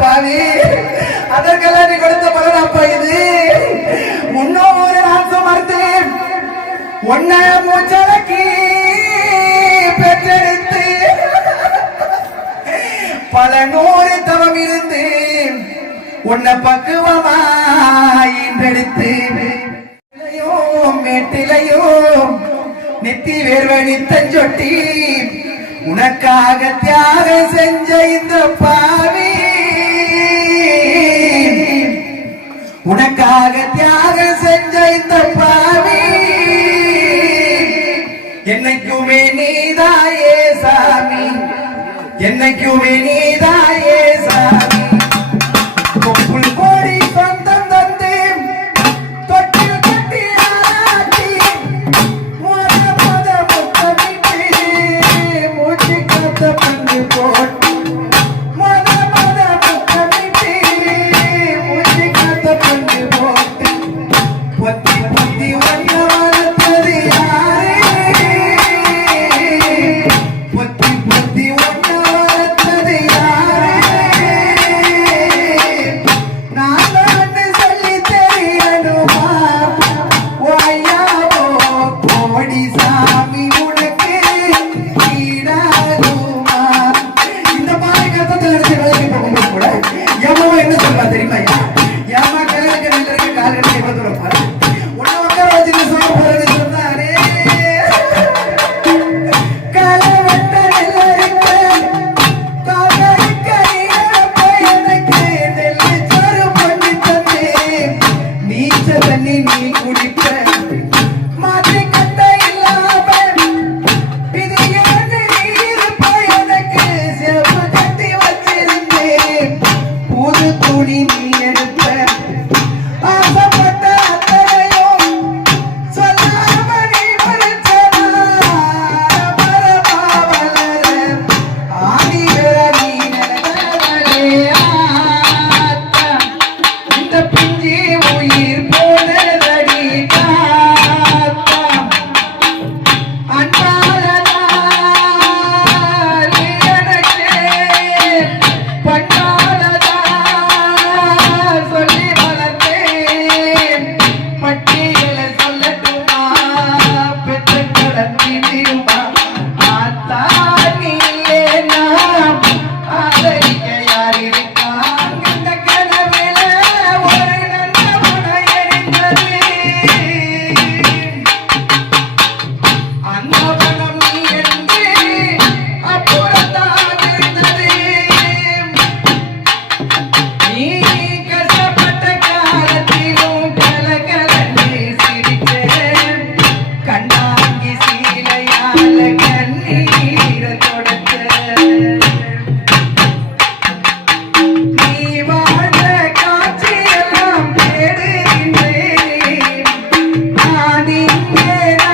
பாவி அதற்கெல்லாம் நீ கொடுத்த பலன் அப்பா இது முன்னோரு நான் சுமர்த்தேன் உன்ன மூச்சலக்கி பெற்றெடுத்து பல நூறு தவம் இருந்து உன்னை பக்குவமா இன்றெடுத்து மேட்டிலையோ நித்தி வேர்வழித்த சொட்டி உனக்காக தியாகம் செஞ்ச இந்த பாவி உனக்காக தியாகம் செஞ்ச இந்த பாவி என்னைக்குமே நீதாயே சாமி என்னைக்குமே நீதாயே சாமி നാടിൻ്റെ